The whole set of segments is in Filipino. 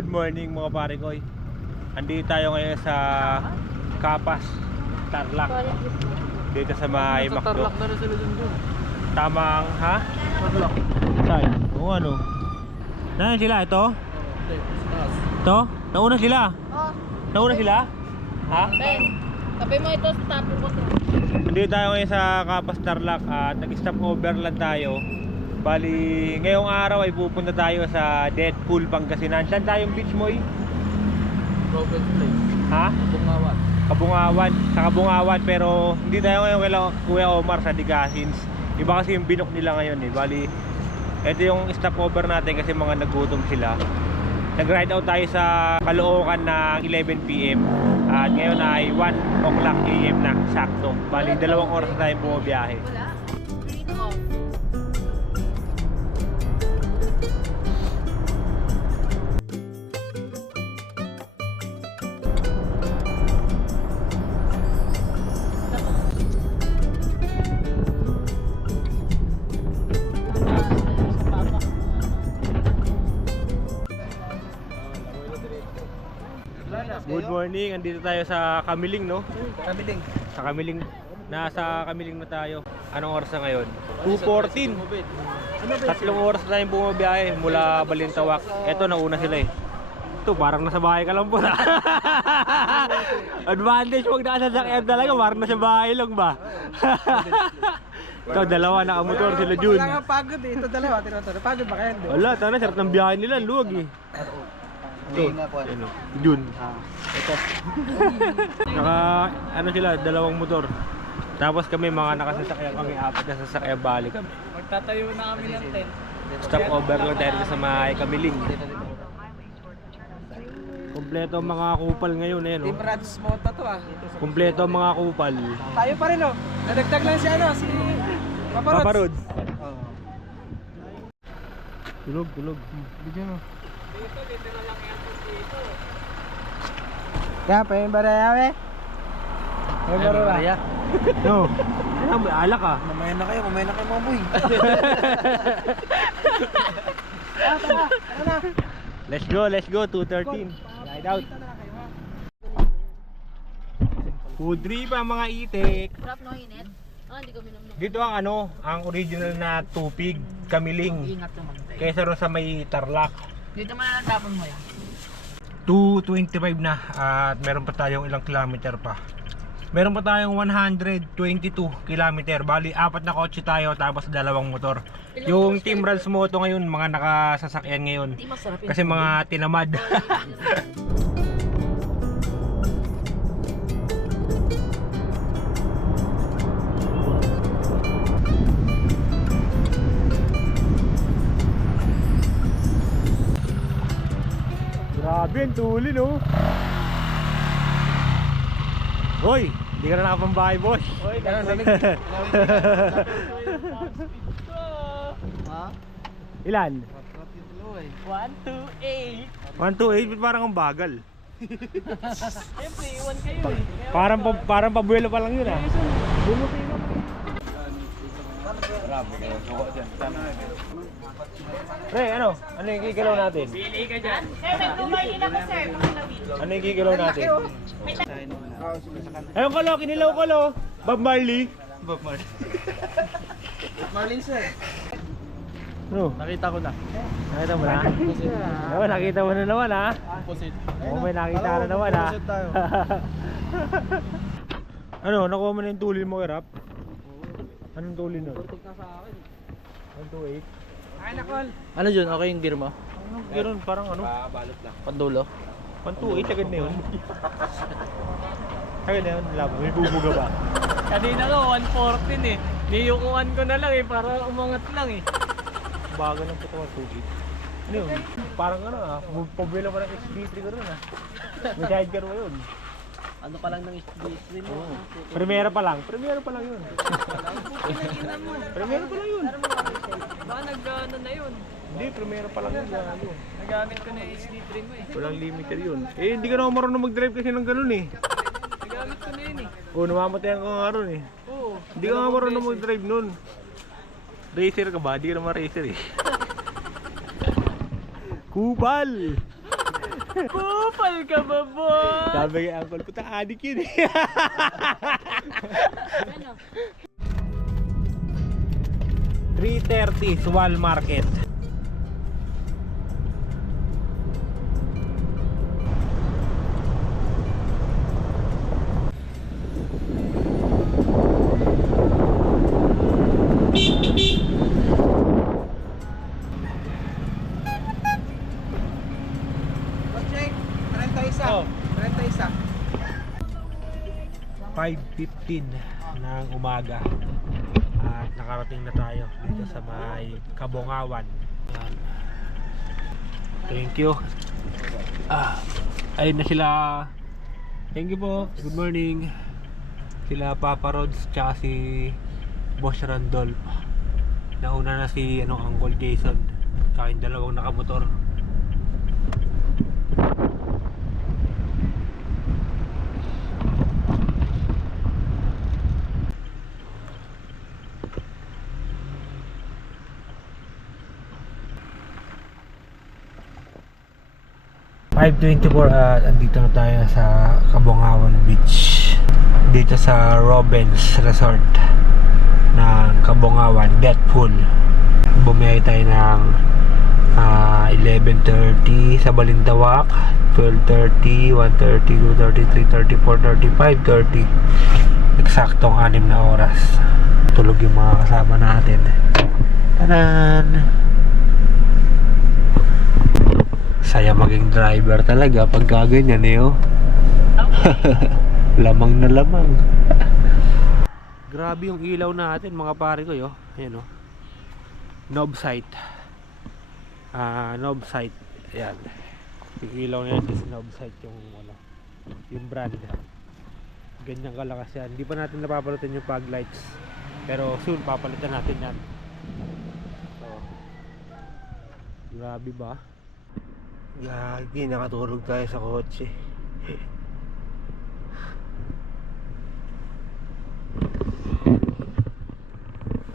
Good morning mga pare ko. Andito tayo ngayon sa Kapas, Tarlac. Dito sa may Macdo. Tarlac na rin sila dun. Tamang, ha? Tarlac. Saan? Oo, ano? Nasaan sila? Ito? Ito? Nauna sila? Oh, Nauna sila? Ha? Ben, tabi mo ito sa tapo ko to. Andito tayo ngayon sa Kapas, Tarlac at nag-stop over lang tayo. Bali, ngayong araw ay pupunta tayo sa Deadpool, Pangasinan. Saan tayong beach mo eh? Robert Place. Ha? Bungawan. Kabungawan, sa Kabungawan, pero hindi tayo ngayon kay Kuya Omar sa Digasins. Iba kasi yung binok nila ngayon eh. Bali, ito yung stopover natin kasi mga nagutom sila. Nag-ride out tayo sa Caloocan ng 11 PM at ngayon ay 1 o'clock AM na, sakto. Bali, 2 oras na tayong bumabiyahe. Wala? Green off. Good morning, andito tayo sa Kamiling, no? Kamiling. Sa Kamiling, nasa Kamiling na tayo. Anong oras na ngayon? 2:14. 3 oras na tayong bumabiyahe mula Balintawak. Eto, nauna sila eh. Ito, parang nasa bahay ka lang po na. Advantage, huwag nakasasakyan talaga. Parang nasa bahay lang ba? Ito, dalawa, nakamotor sila Jun. Wala nga pagod eh. Ito dalawa, tinaturo. Pagod ba kayo? Wala, tana, sarap ng biyahe nila. Luwag eh. Ito, ano, Jun. Ito. Naka, ano sila, dalawang motor. Tapos kami, mga nakasasakyan kami, 4 na sasakyan, balik kami. Magtatayo na kami ng tent. Stop over lang tayo sa may Kamiling. Kompleto ang mga kupal ngayon eh, no? Team Rads Mota to ah. Kompleto ang mga kupal. Tayo pa rin oh. Nadagdag lang si ano, si Paparods. Paparod. Oo. Tulog, tulog. Bigyan mo. Dito na lang yan dito. Kaya pa yung baraya we? Yung baraya? No. Ah, may alak ah. Mamaya na kayo mga boy. Tara. Let's go, 2:13. Ride out. Food trip ang mga itik. Sarap no, init? Hindi ko minum. Dito ang ano, ang original na tupig, Kamiling. Ingat naman. Kaysa ron sa may Tarlac. Dito man lang tapon mo yan. 2:25 na at meron pa tayong ilang kilometer pa. Meron pa tayong 122 kilometer. Bali, 4 na kotse tayo tapos 2 motor. Yung Team Rals Moto ngayon, mga nakasasakyan ngayon. Hindi masarap yun. Kasi mga tinamad. Grabe ang tuli, no? Hoy, hindi ka na nakapambahay, boss. Oy, lamig. Ha? Ilan? 128. 128, parang ang bagal. Siyempre, iwan kayo eh. Parang pabuelo pa lang yun ah. Pre, ano? Ano yung gigalaw natin? Pili ka dyan. Sir, may bumali na ko, sir. Ano yung gigalaw natin? Ayun ko lo, kinilaw ko lo. Bob Marley. Bob Marlin sir. Ano? Nakita ko na. Nakita mo na? Oo, nakita mo na naman ha? Opposite. Oo, may nakita na naman ha? Opposite tayo. Ano, nakuha mo na yung tulin mo, Rap? Anong tulin nun? Tutok na sa akin. 128? Ay nakol. Ano dyan? Okay yung gear mo? Meron parang ano? Balot lang. Pandulo? 128, agad na yun. Agad na yun, labo. May bubuga ba? Kanina ko 114 eh. Niyukuhan ko na lang eh para umangat lang eh. Bago ng puto 128. Ano yun? Parang ano ah, pabila pa ng XB3 ka rin ah. May sidecar mo yun. Ano pa lang ng SB3 mo? Primera pa lang yun. Primera pa lang yun. Baka nag-ano na yun. Hindi, primera pa lang yun. Yun. Nagamit ko na yung SD3 mo eh. Walang limiter yun. Eh, hindi ka na marunong mag-drive kasi ng ganun eh. Nagamit ko na yun eh. Oo, namamatayan ka nga ron eh. Oo. Hindi ka nga marunong mag-drive nun. Racer ka ba? Hindi ka naman racer eh. Kupal! Kupal ka ba, boss? Sabi kay Uncle, puta adik yun eh. Ano? 3:30 Suwal Market. Check. 31. Oh. 31. 5:15 ng umaga at nakarating na tayo dito sa may Kabongawan. Yan. Thank you. Ayun na sila. Thank you po. Good morning. Sila Papa Rods tsaka si Boss Randolph. Nauna na si Uncle Jason tsaka yung dalawang nakamotor. Andito na tayo sa Kabongawan Beach, dito sa Robens Resort ng Kabongawan, Death Pool. Bumiyay tayo ng 11:30 sa Balintawak, 12:30, 1:30, 2:30, 3:30, 4:30, 5:30. Eksaktong 6 na oras. Tulog yung mga kasama natin. Tanan! Saya maging driver talaga pag ganyan eh oh. Lamang na lamang. Grabe yung ilaw natin mga pare ko yo. Ayan oh. Knob sight. Knob sight. Ayan. Yung ilaw na yan is knob sight yung ano, yung brand. Ganyan kalakas yan. Hindi pa natin napapalitan yung fog lights. Pero soon papalitan natin yan. So, grabe ba? Gagi, nakatulog tayo sa kotse.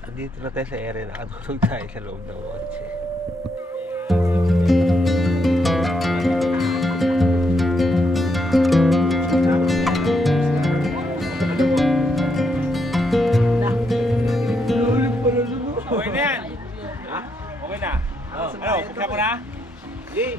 Andito na tayo sa area, nakatulog tayo sa loob ng kotse. Okay na yan? Ha? Okay na? Ano, pagka ko na? Yay!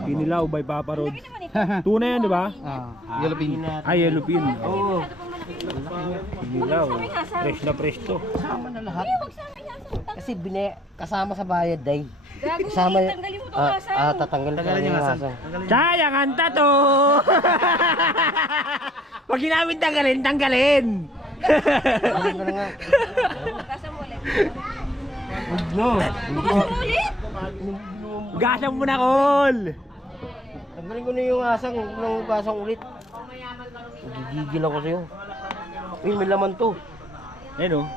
Pinilaw by Papa Rods. Tuna yan, di ba? Yellow pin. Yellow pin. Oo. Pinilaw. Fresh na fresh to. Kasama na lahat. Kasi kasama sa bayad day. Kasama tanggalin mo itong asang. tatanggalin ko yung asang. Sayang ang tato! Pag ginamit tanggalin, tanggalin! Tanggalin ko na nga. Kasang ulit. No. Kasang ulit? Gasang mo na, Col! Tanggalin ko na yung asang ng basang ulit. Gigigil ako sa'yo. Uy, may laman to. Ayun o.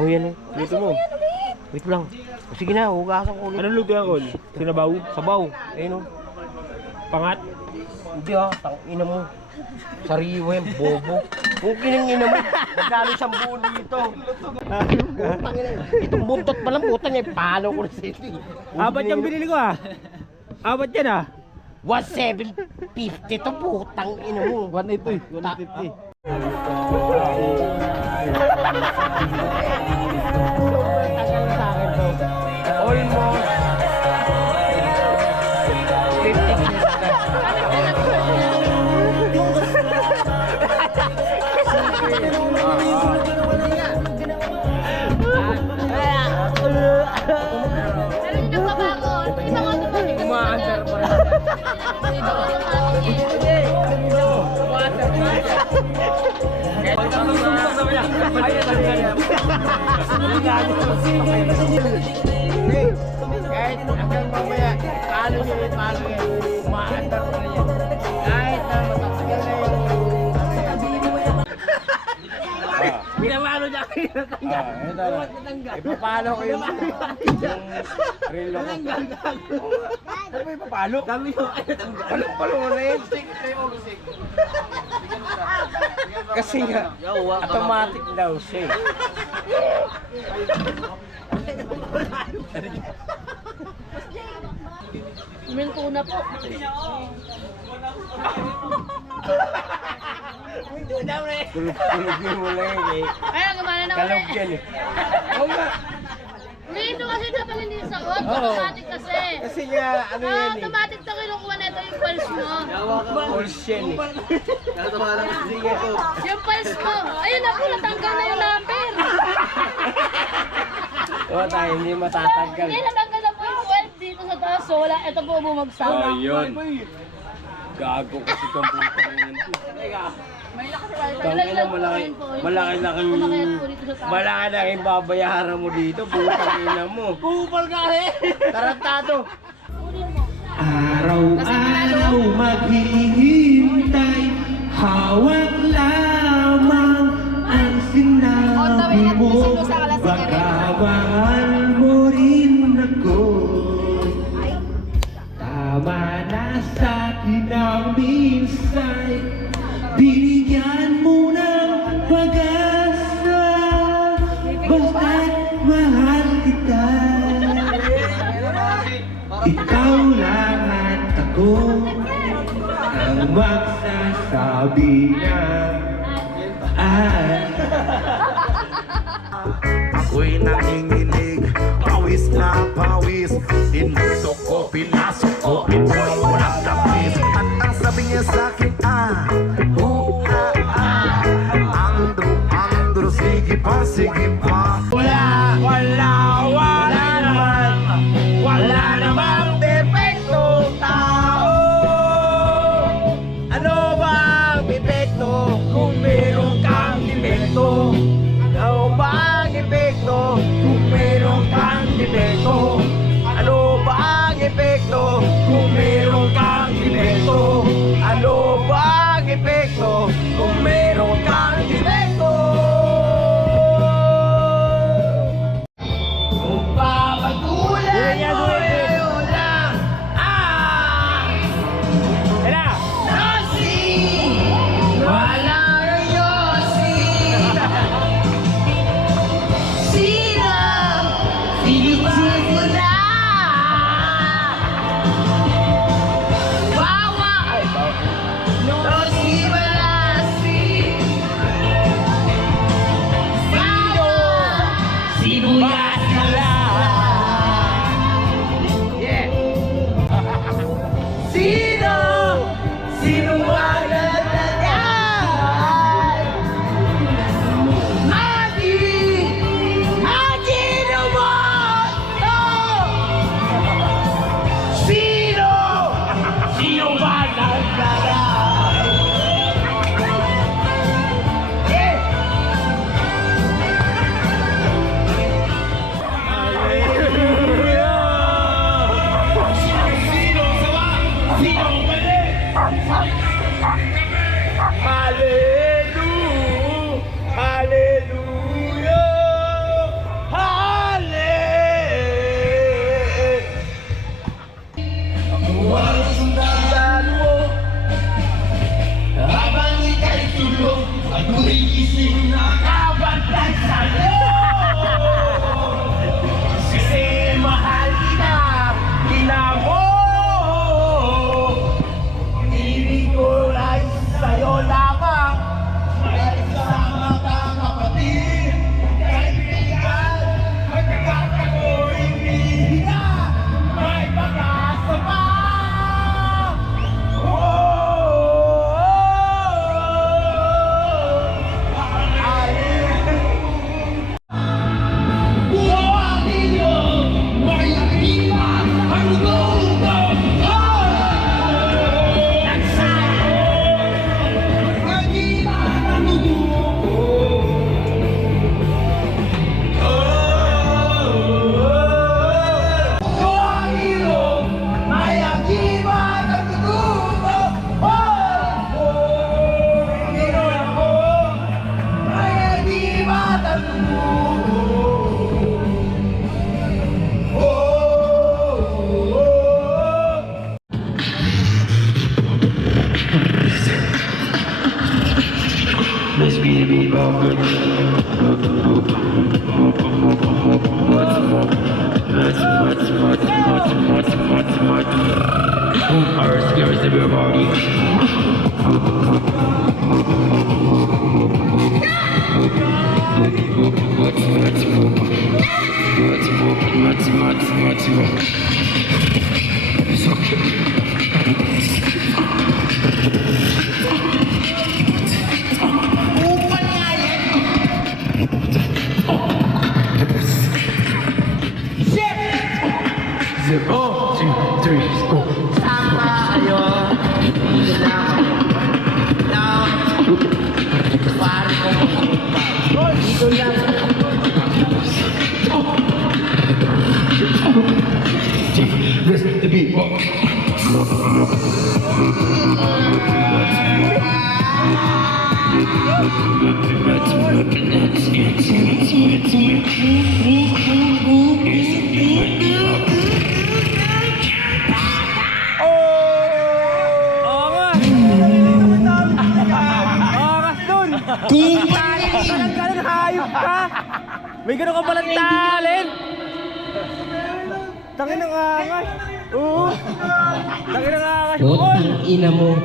Oh, yan eh. Dito mo. Wait lang. O, sige na, hugasan ko ulit. Anong luto yan, Ol? Sinabaw? Sabaw. Ayun oh. Pangat? Hindi ah, tangina mo. Sariwa yan, bobo. Kung kinangina mo, magkano siyang buo dito. Tangina, itong buntot pa lang, puta niya, palo ko na sa ito. Abat yung binili ko ah. Abat yan ah. 1,750 to, putang ina mo. 180 eh. 150. Tagal sa akin to. Almost 50 years na. Pero hindi nagbabago. Ibang automatic. Umaandar pa rin. Ibang automatic. Kahit hanggang mamaya, paano nyo rin, paano yan, umaandar ko na yan. Kahit na matatagal na yung pinamalo niya kayo natanggal. Ipapalo ko yung relo ko. Ano ba ipapalo? Kami yung ay natanggal. Palo mo na yun. Kasi nga, automatic daw siya. Minto na po. Kulog-kulog mo lang yun eh. Ay, gumana na Kalog ulit. yan eh. Oo nga. Dito kasi dapat hindi sa on. Oo. Automatic kasi. Kasi nga, ano yan eh. Automatic to kinukuha na ito yung pulse mo. Pulse yan eh. Sige. Yung pulse mo. Ayun na po, natanggal na yung number. Oo tayo, hindi matatanggal. Hindi, natanggal na po yung 12 dito sa taas. So, wala, ito po bumagsak. Ayun. Gago kasi kang putang yan. Ilan lang po malaki, yun po. malaki-laking, Kumakayat po dito sa taas. malaki-laking babayaran mo dito, putang ina mo. Kupal ka rin! Tarantado! Araw-araw maghihintay, hawak lamang ang sinabi mo. Baka mahal mo rin ako. Tama na sa akin ang minsay, binigyan mo ng pag-asa. Basta't mahal kita, ikaw lang at ako ang magsasabi na Ako'y nanginginig, pawis na pawis. Inutok ko, pinasok ko, ito'y walang tapis. At ang sabi niya sa'kin, Andrew, sige pa. Wala namang defekto tao. Ano ba ang epekto kung meron kang defekto? Ano ba ang epekto kung meron kang defekto? Ano ba ang epekto kung meron kang defekto? Ano ba ang epekto kung meron kang defekto? Kung papatulan mo yun lang Tara! Yossi! Wala kang Yossi! Sino? Pilitin mo na! Bawa! Yossi wala Ako'y gising na kabantay sa'yo. Kasi mahal kita, kinamo. Ibig ko ay sa'yo lamang. May kasama kang kapatid, kaibigan, magkakat ako'y hihina, may pag-asa. May gano'n ka palang talent! Tangin ng angas! Oo! Tangin ng angas! Bot ang ina mo.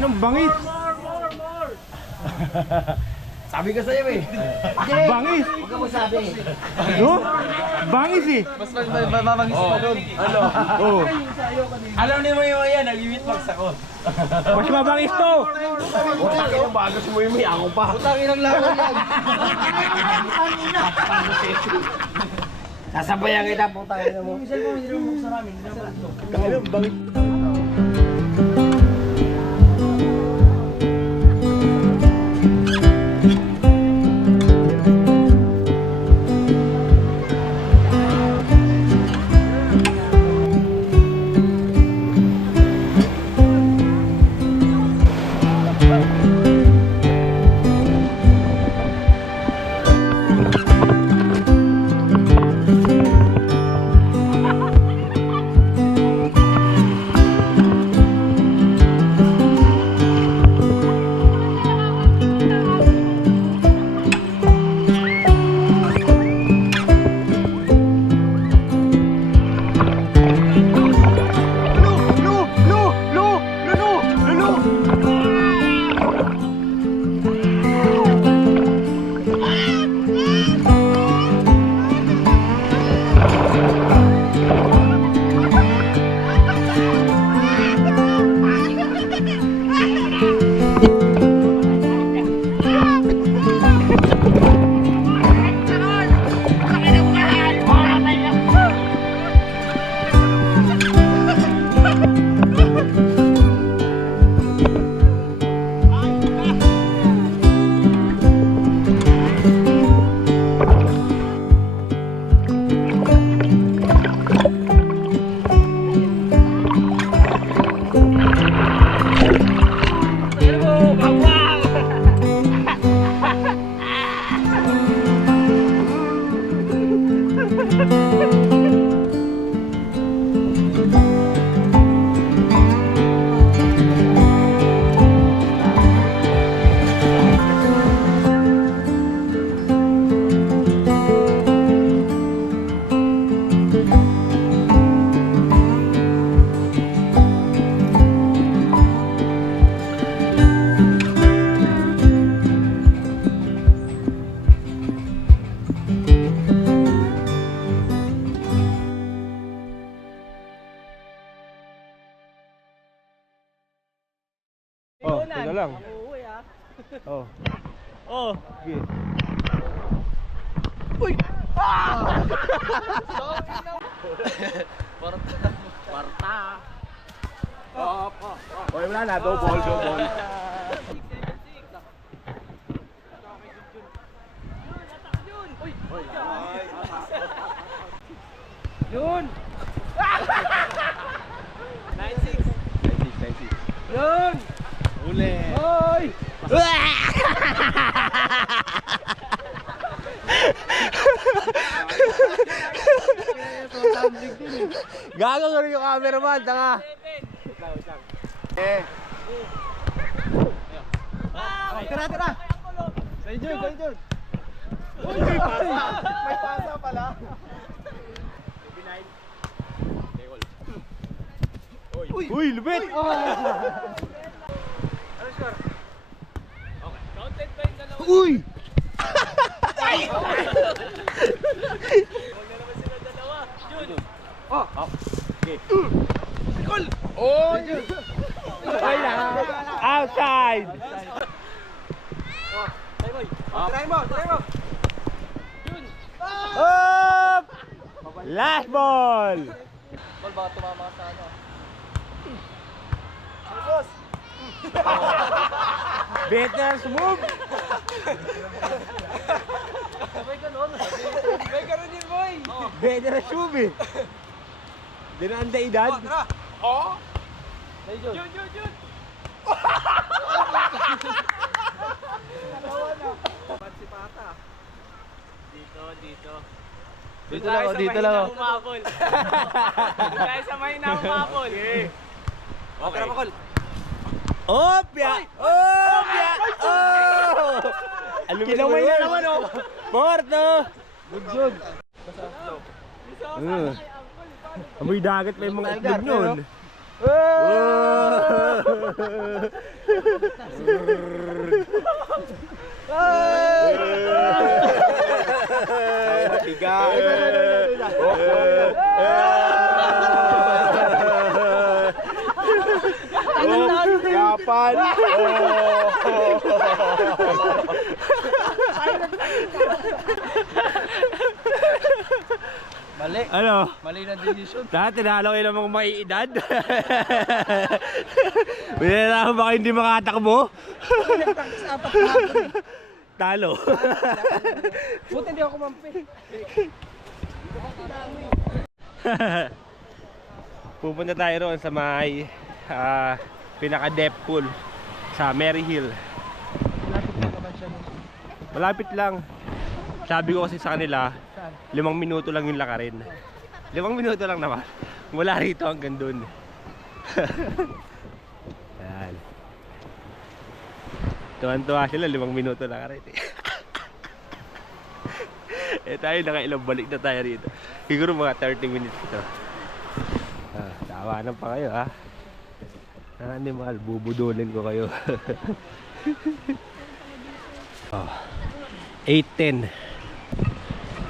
Anong bangis? Sabi ko sa'yo eh. Bangis! Huwag ka magsabi. No? Bangis eh! Mas mamangis pa doon. Ano? Oo. Alam niyo mo yung yan, nag-iwit mags ako. Mas mabangis to! Bago sumuyoy ako pa. Putangin ang laban yan. Sasabayan kita, putangin mo. Anong bangis? Oh, teka lang. Oh. Oh, Sige. Oy, wala na, double. Yun! 96. Yun! Uli. Hoy! Gago ka rin yung cameraman, tanga. Tara! Sa inyo! May pasa pala. Uy, lupit! counted ba yung dalawa? Uy! Huwag na naman sila dalawa. Jun! Oh! Outside! Try mo! Jun! Up! Last ball! Bal, baka tumama ka sa ano. Betters move! Sabay ganun. May karoon din, boy! Betters move eh! Dinaan na edad? Tara! Oo! Jun, Jun, Jun! Si Pata. Dito. Dito lang ako. Umabol. Doon tayo sa mahina umabol. Okay. Tara, Makol. Opya! Opya! Oh! Kinaway na naman oh! Porto! Good. Amoy dagat pa yung mga itlog nun. Kapan! Mali. Ano? Mali na decision. Dati tinalo kayo ng mga maiidad. Binala ba kayo hindi makatakbo? Nag-practice apat na hapon. Talo. Buti hindi ako kumampi. Pupunta tayo roon sa may pinaka-depth pool sa Mary Hill. Malapit lang. Sabi ko kasi sa kanila, 5 minuto lang yung lakarin. 5 minuto lang naman. Mula rito hanggang dun. Ayan. Tuwan-tuwa sila, 5 minuto lakarin. Eh tayo nakailang balik na tayo rito. Siguro mga 30 minutes ito. Tawanan pa kayo ha. Animal, bubudulin ko kayo. 8:10.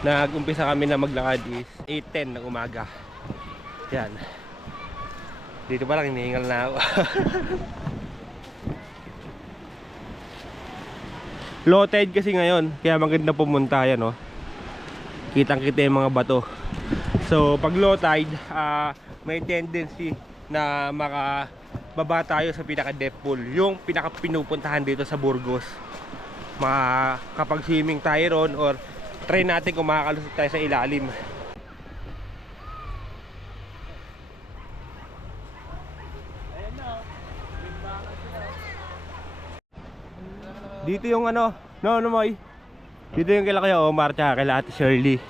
Nag-umpisa kami na maglakad is 8:10 ng umaga. Yan. Dito pa lang hinihingal na ako. Low tide kasi ngayon, kaya maganda pumunta yan, no. Kitang-kita yung mga bato. So pag low tide, may tendency na makababa tayo sa pinaka depth pool, yung pinaka pinupuntahan dito sa Burgos. Kapag swimming tayo ron, or try natin kung makakalusot tayo sa ilalim. Dito yung ano, no Moy. Dito yung kila Kuya Omar tsaka kila Ate Shirley.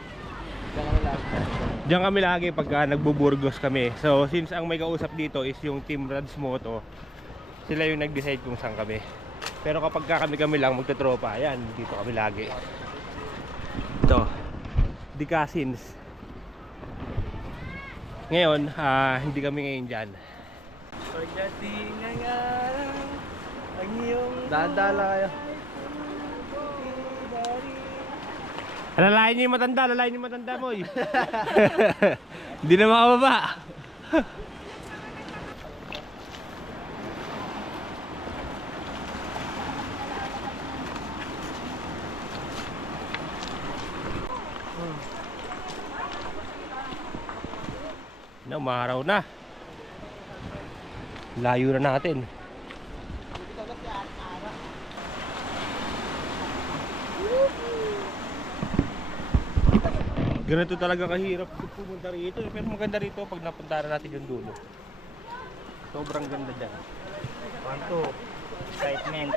Diyan kami lagi pagka nagbuburgos kami. So since ang may kausap dito is yung Team Rads Moto, sila yung nag-decide kung saan kami. Pero kapag kami lang magtatropa, ayan, dito kami lagi. Ito, The Cousins. Ngayon, hindi kami ngayon dyan. Pagdating ng araw, ang iyong... Dahan-dahan lang kayo. Lalayin niyo yung matanda, Moy. Hindi na makababa. Umaraw na. Layo na natin. Ganito talaga kahirap pumunta rito, pero maganda rito pag napunta na natin yung dulo. Sobrang ganda dyan. Excitement.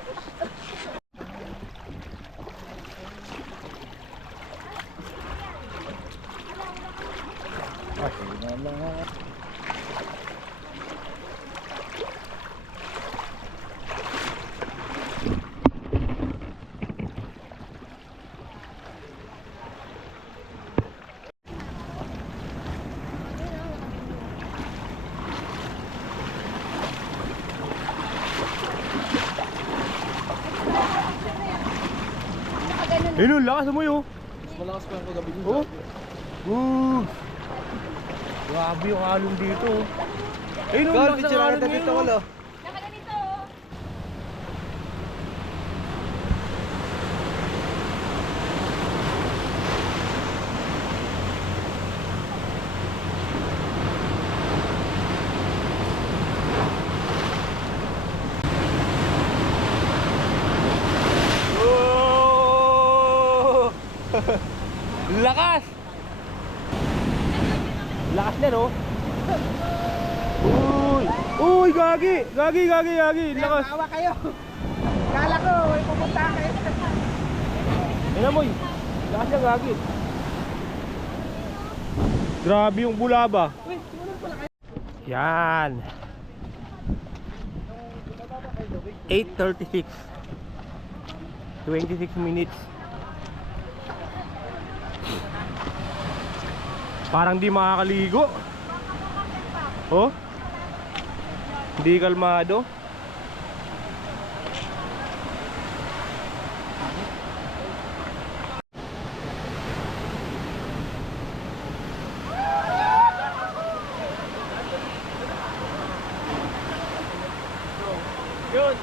Ayun, lakas mo yun. Mas malakas pa yung kagabi niyo. Oh. Grabe yung alon dito. Ayun, Tol, lakas ng picture alon kita dito, ngayon. wala. Nakaganito. Oh! Lakas! Lakas na, no? Uy! Uy, gagi! Gagi! Lakas! Awa kayo. Kala ko, may pupunta kayo. Ayun, Moy. Lakas niya, gagi. Grabe yung bulaba. Yan. 8:36. 26 minutes. Parang di makakaligo. Oh? Hindi kalmado. Yun.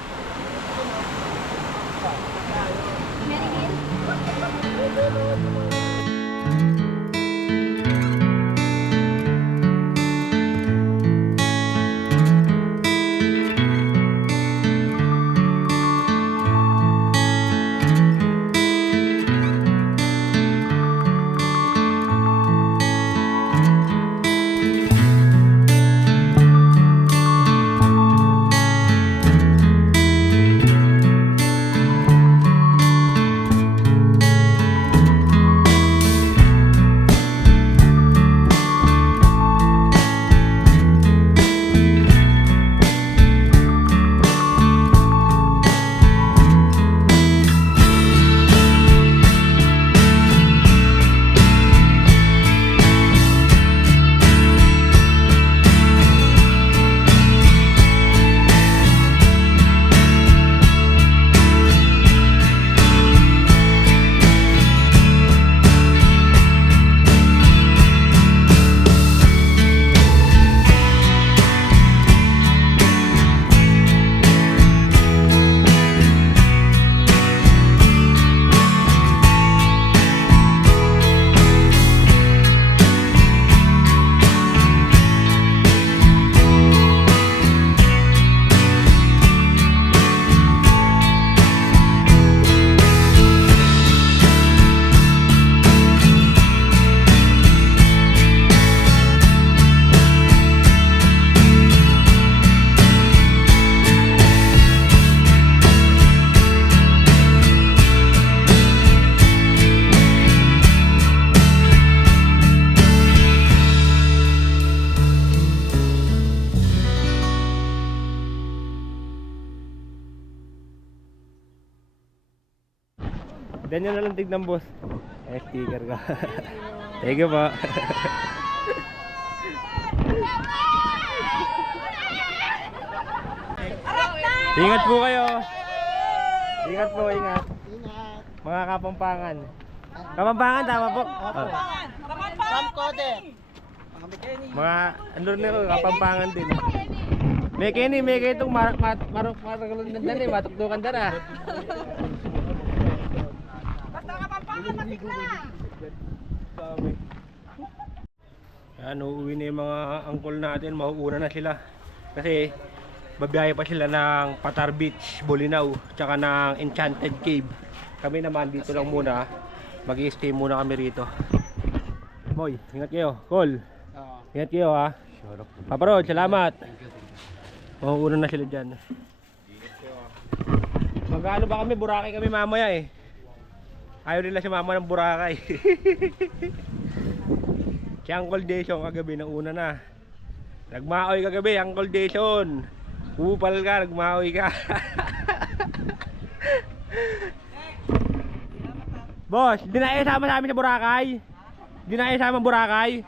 Diyan nyo na lang tignan, boss. Sticker ka. Thank you po. Ingat po kayo. Ingat po, ingat. Mga Kapampangan. Kapampangan, tama po. Mga andun nito, Kapampangan din. May Kenny, may kayo itong maragalun na dyan eh, matuktukan dyan ah. Basta Kapampangan, matik na! Yan, uuwi na yung mga angkol natin, mauuna na sila. Kasi babiyahe pa sila ng Patar Beach, Bolinao, tsaka ng Enchanted Cave. Kami naman dito lang muna, mag-i-stay muna kami rito. Boy, ingat kayo, Col. Ingat kayo ha. Papa Rod, salamat. Mauuna na sila dyan. Mag-ano ba kami, Boracay kami mamaya eh. Ayaw nila si mama ng Boracay. Si Uncle Jason kagabi na una na. Nagmaoy kagabi, Uncle Jason. Upal ka, nagmaoy ka. Boss, di na isama sa amin sa Boracay? Di na isama Boracay?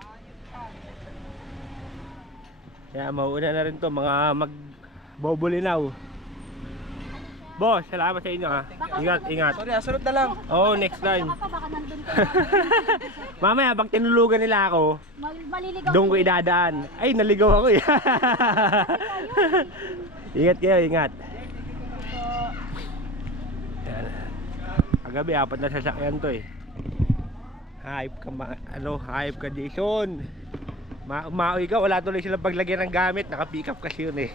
Kaya mauuna na rin to, mga mag-Bobolinaw. Boss, salamat sa inyo ha. Ingat, ingat. Sorry, sunod na lang. Oh, next time. Baka nandun ka. Mamaya, pag tinulugan nila ako, Maliligaw. doon ko idadaan. Ay, naligaw ako eh. Ingat kayo, ingat. Yan. Kagabi, 4 na sasakyan to eh. Hype ka, hype ka Jason. Maoy ka, wala tuloy silang paglagyan ng gamit. Naka-pick up kasi yun eh.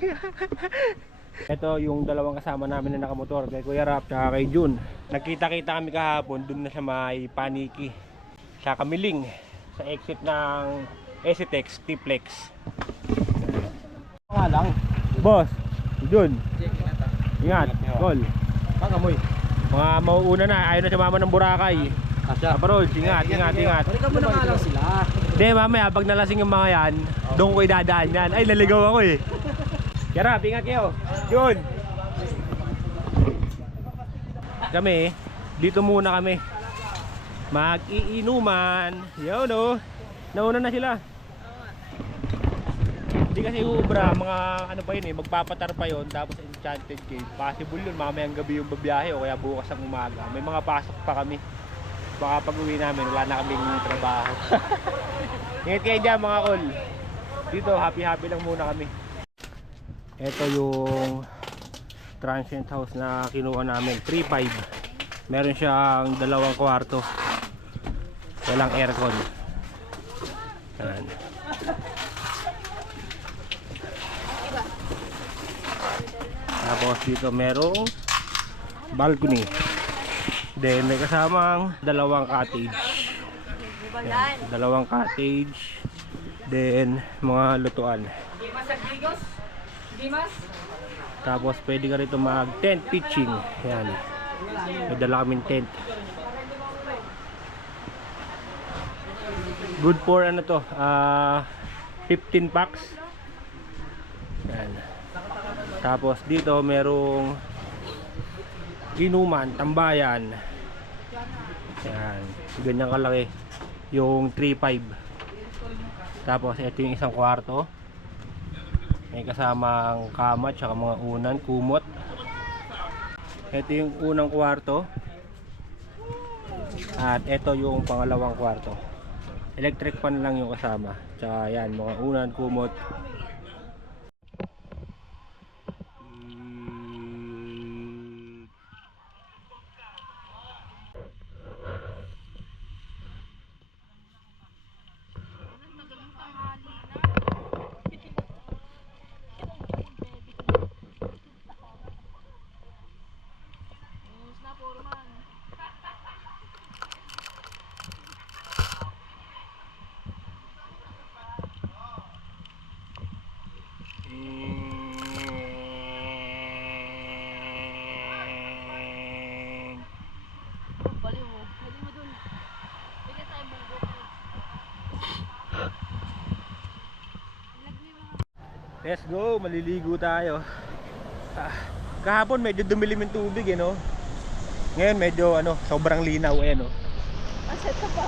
Ito yung dalawang kasama namin na nakamotor, kay Kuya Rap at kay Jun. Nagkita-kita kami kahapon dun na sa may Paniki, sa Kamiling, sa exit ng STX T-Flex. Nga lang. Boss, Jun. Ingat, Col. Pangamoy. Mga mauuna na, ayaw na sa mama ng Boracay. Aparol, ingat, ingat, ingat. Balikan mo na nga lang sila. Hindi, mamaya pag nalasing yung mga yan, doon ko idadaan yan. Ay, naligaw ako eh. Yarap, ingat kayo. Yun. Kami, dito muna kami. Mag-iinuman. Yun o. Nauna na sila. Hindi kasi ubra, mga ano pa yun eh, magpapatar pa yun. Tapos Enchanted Cave. Possible yun, mamayang gabi yung babiyahe o kaya bukas ang umaga. May mga pasok pa kami. Baka pag uwi namin, wala na kaming trabaho. Ingat kayo dyan mga kol. Dito, happy-happy lang muna kami. Ito yung transient house na kinuha namin, 3.5. Meron siyang 2 kwarto. Walang aircon. Yan. Tapos dito merong balcony. Then may kasamang 2 cottage. Yan, 2 cottage. Then mga lutuan. Tapos pwede ka rito mag tent pitching. Yan. May dala kaming tent. Good for ano to, 15 packs. Yan. Tapos dito merong inuman, tambayan. Yan. Ganyan kalaki. Yung 3.5. Tapos ito yung isang kwarto. May kasamang kama at mga unan, kumot. Ito yung unang kwarto. At ito yung pangalawang kwarto. Electric fan lang yung kasama. Tsaka yan, mga unan, kumot. Let's go, maliligo tayo. Kahapon medyo dumilim yung tubig eh, no? Ngayon medyo ano, sobrang linaw. Ayan oh. Aset ka pa.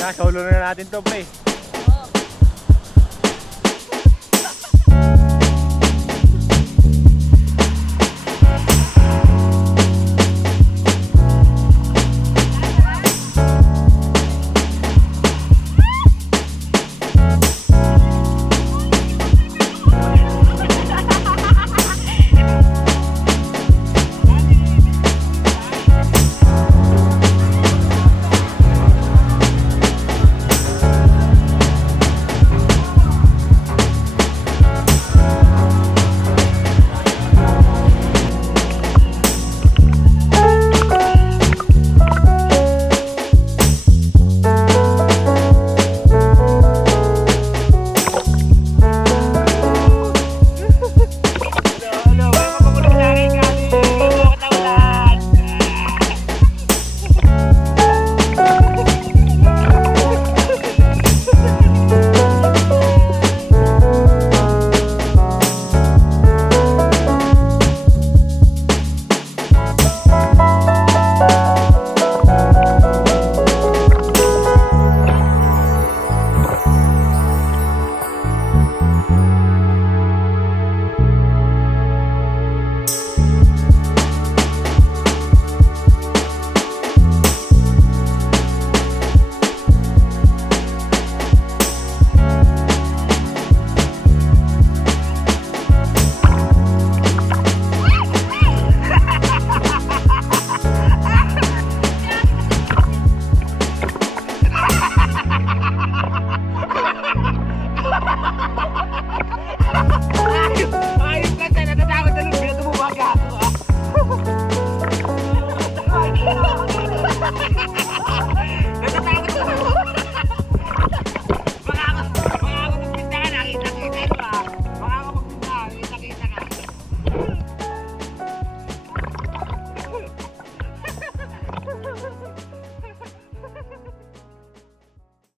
Na, solo na natin to pre.